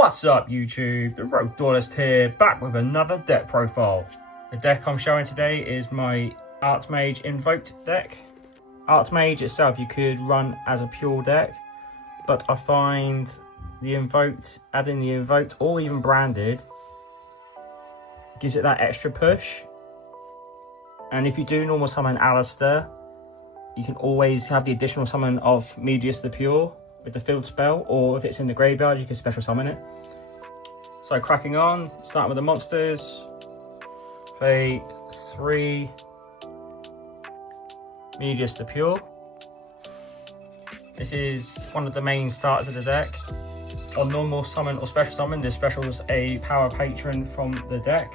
What's up YouTube, the Rogue Duelist here, back with another deck profile. The deck I'm showing today is my Artmage Invoked deck. Artmage itself you could run as a pure deck, but I find the Invoked, adding the Invoked or even branded, gives it that extra push. And if you do normal summon Alistair, you can always have the additional summon of Medius the Pure with the field spell, or if it's in the graveyard you can special summon it. So cracking on, starting with the monsters, play 3 Medius the Pure. This is one of the main starters of the deck. On normal summon or special summon, this specials a power patron from the deck.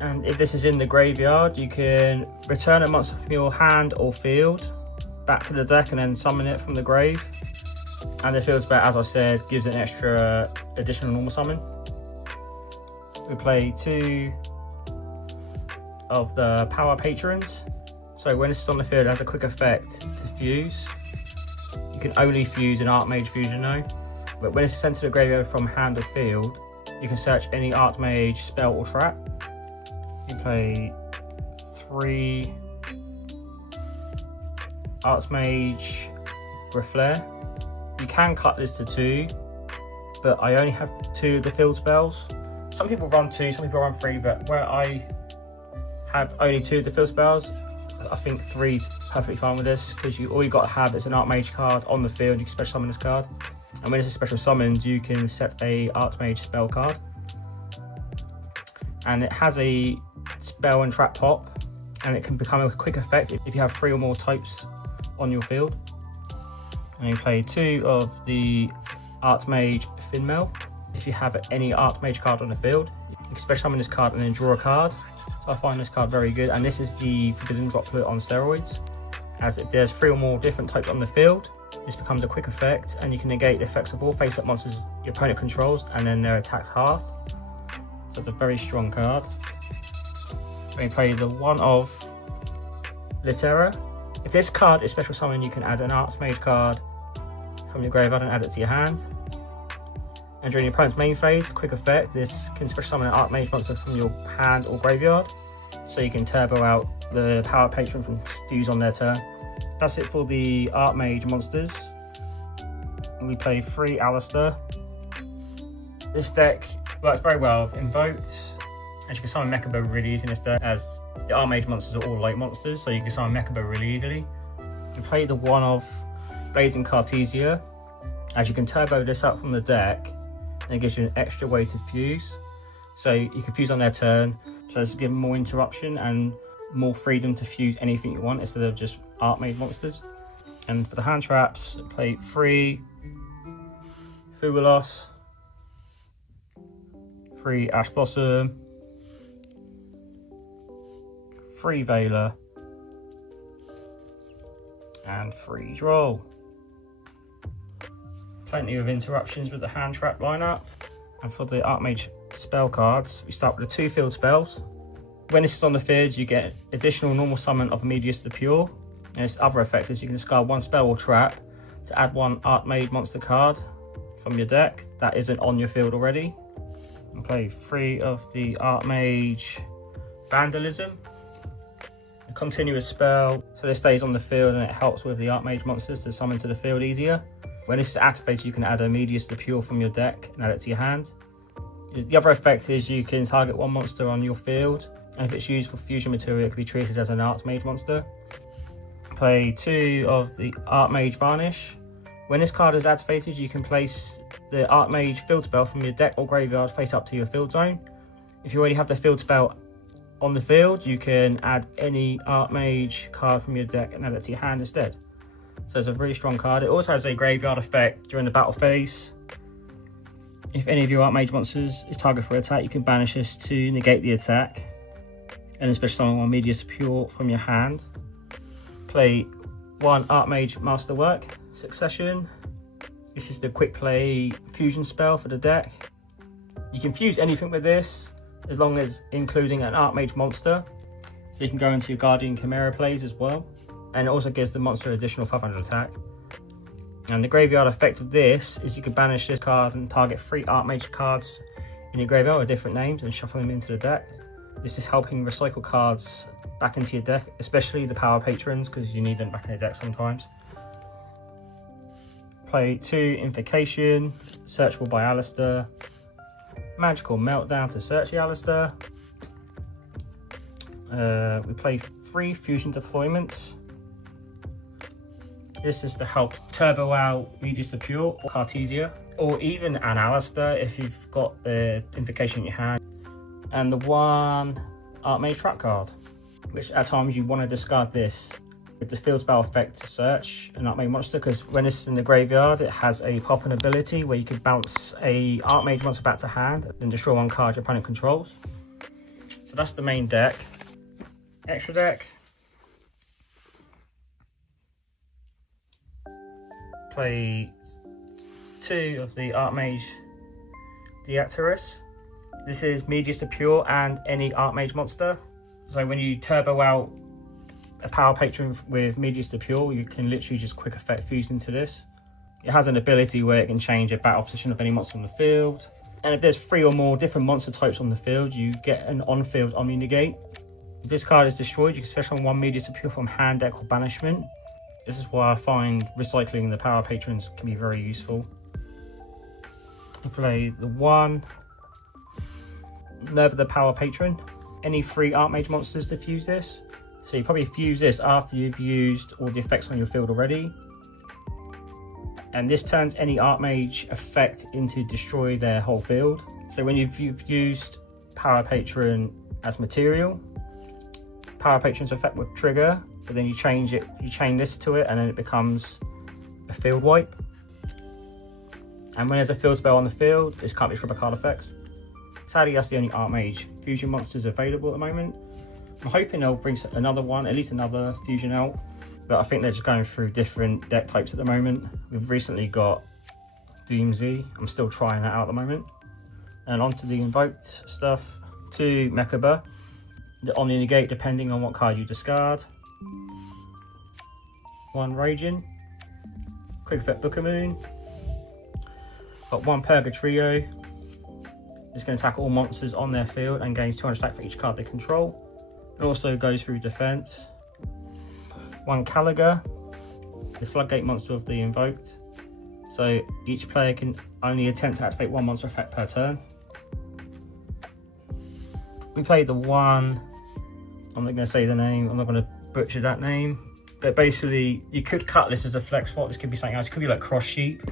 And if this is in the graveyard, you can return a monster from your hand or field back to the deck and then summon it from the grave. And the field spell, as I said, gives an extra additional normal summon. We play 2 of the power patrons. So when it's on the field, it has a quick effect to fuse. You can only fuse an Artmage fusion though. But when it's sent to the graveyard from hand or field, you can search any Artmage spell or trap. You play 3 Artmage Reflare. You can cut this to 2, but I only have 2 of the field spells. Some people run 2, some people run 3, but where I have only 2 of the field spells, I think 3 is perfectly fine with this, because all you got to have is an Artmage card on the field. You can special summon this card, and when it's a special summoned, you can set a Artmage spell card, and it has a spell and trap pop, and it can become a quick effect if you have 3 or more types on your field. And you play 2 of the Artmage Finmail. If you have any Artmage card on the field, you can special summon this card and then draw a card. So I find this card very good, and this is the Forbidden Droplet on steroids. As if there's 3 or more different types on the field, this becomes a quick effect, and you can negate the effects of all face-up monsters your opponent controls, and then their attack's half. So it's a very strong card. When you play the 1 of Litera. If this card is special summon, you can add an Artmage card from your graveyard and add it to your hand. And during your opponent's main phase, quick effect, this can special summon an Artmage monster from your hand or graveyard, so you can turbo out the power patron from fuse on their turn. That's it for the Artmage monsters. And we play 3 Alistair. This deck works very well with Invoked, and you can summon Mechabo really easy in this deck, as the Artmage monsters are all light monsters, so you can summon Mechabo really easily. You play the 1 of Blazing Cartesia, as you can turbo this up from the deck, and it gives you an extra way to fuse. So you can fuse on their turn, so this gives them more interruption and more freedom to fuse anything you want instead of just Artmage monsters. And for the hand traps, play 3 Fubulos, 3 Ash Blossom, 3 Veiler, and 3 Droll. Plenty of interruptions with the hand trap lineup. And for the Artmage spell cards, we start with the 2 field spells. When this is on the field, you get additional normal summon of Medius the Pure, and its other effect is you can discard 1 spell or trap to add 1 Artmage monster card from your deck that isn't on your field already. And play 3 of the Artmage Vandalism. A continuous spell, so this stays on the field and it helps with the Artmage monsters to summon to the field easier. When this is activated, you can add a Medius the Pure from your deck and add it to your hand. The other effect is you can target 1 monster on your field, and if it's used for fusion material, it can be treated as an Artmage monster. Play 2 of the Artmage Varnish. When this card is activated, you can place the Artmage field spell from your deck or graveyard face up to your field zone. If you already have the field spell on the field, you can add any Artmage card from your deck and add it to your hand instead. So it's a really strong card. It also has a graveyard effect during the battle phase. If any of your Artmage monsters is targeted for attack, you can banish this to negate the attack, and especially summon 1 Medius Pure from your hand. Play 1 Artmage Masterwork Succession. This is the quick play fusion spell for the deck. You can fuse anything with this, as long as including an Artmage monster. So you can go into your Guardian Chimera plays as well. And it also gives the monster additional 500 attack. And the graveyard effect of this is you can banish this card and target 3 Artmage cards in your graveyard with different names and shuffle them into the deck. This is helping recycle cards back into your deck, especially the power patrons, because you need them back in the deck sometimes. Play 2 Invocation, searchable by Alistair. Magical Meltdown to search the Alistair. We play 3 Fusion Deployments. This is to help turbo out Yugioh the Pure or Cartesia, or even an Alistair if you've got the Invocation in your hand. And the 1 Artmage trap card, which at times you want to discard this with the field spell effect to search an Artmage monster, because when it's in the graveyard it has a pop-in ability where you can bounce a Artmage monster back to hand and destroy 1 card your opponent controls. So that's the main deck. Extra deck. Play 2 of the Artmage Deactorus. This is Yugioh the Pure and any Artmage monster. So when you turbo out a power patron with Yugioh the Pure, you can literally just quick effect fuse into this. It has an ability where it can change the battle position of any monster on the field. And if there's 3 or more different monster types on the field, you get an on-field Omni Negate. If this card is destroyed, you can special on 1 Yugioh the Pure from hand, deck, or banishment. This is why I find recycling the power patrons can be very useful. You play the 1 Nerve of the Power Patron. Any 3 Artmage monsters to fuse this. So you probably fuse this after you've used all the effects on your field already. And this turns any Artmage effect into destroy their whole field. So when you've used Power Patron as material, Power Patron's effect would trigger, but then you change it, you chain this to it, and then it becomes a field wipe. And when there's a field spell on the field, this can't be rubber card effects. Sadly, that's the only Artmage fusion monsters available at the moment. I'm hoping they'll bring another one, at least another fusion out, but I think they're just going through different deck types at the moment. We've recently got Doomsday. I'm still trying that out at the moment. And onto the Invoked stuff. 2 Mechaba. The Omni Negate depending on what card you discard. 1 Raging. Quick effect Book of Moon. Got 1 Purgatrio. It's going to attack all monsters on their field and gains 200 attack for each card they control. It also goes through defense. 1 Caliga, the Floodgate monster of the Invoked. So each player can only attempt to activate 1 monster effect per turn. We played the 1, I'm not going to say the name, I'm not going to butcher that name. But basically, you could cut this as a flex spot. This could be something else. It could be like Cross Sheep.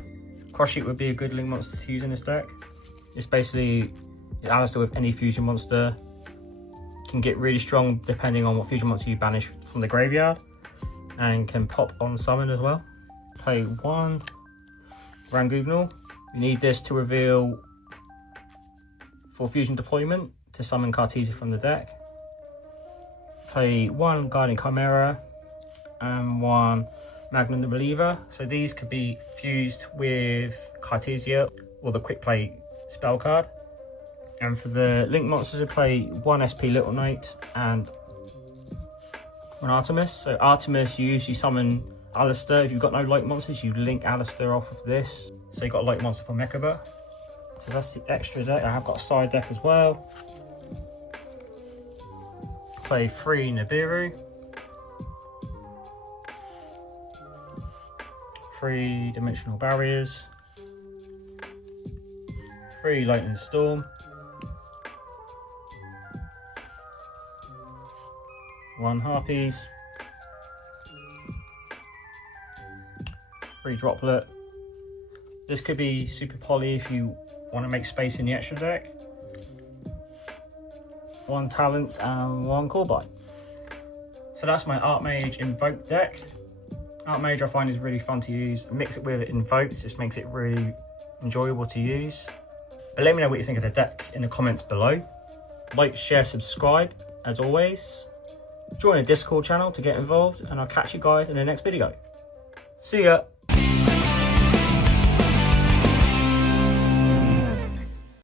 Cross Sheep would be a good link monster to use in this deck. It's basically Alistair with any fusion monster. Can get really strong depending on what fusion monster you banish from the graveyard, and can pop on summon as well. Play 1 Rangugnal. You need this to reveal for fusion deployment to summon Cartesia from the deck. Play 1 Guardian Chimera and 1 Magnum the Believer. So these could be fused with Cartesia or the quick play spell card. And for the link monsters, we play 1 SP Little Knight and 1 Artemis. So Artemis, you usually summon Alistair. If you've got no light monsters, you link Alistair off of this. So you've got a light monster for Mechaba. So that's the extra deck. I have got a side deck as well. Play 3 Nibiru. 3 Dimensional Barriers. 3 Lightning Storm. 1 Harpies. 3 Droplet. This could be super poly if you want to make space in the extra deck. 1 Talent and 1 Callbite. So that's my Artmage Invoked deck. Artmage I find is really fun to use. Mix it with Invoked, just makes it really enjoyable to use. But let me know what you think of the deck in the comments below. Like, share, subscribe as always. Join the Discord channel to get involved, and I'll catch you guys in the next video. See ya!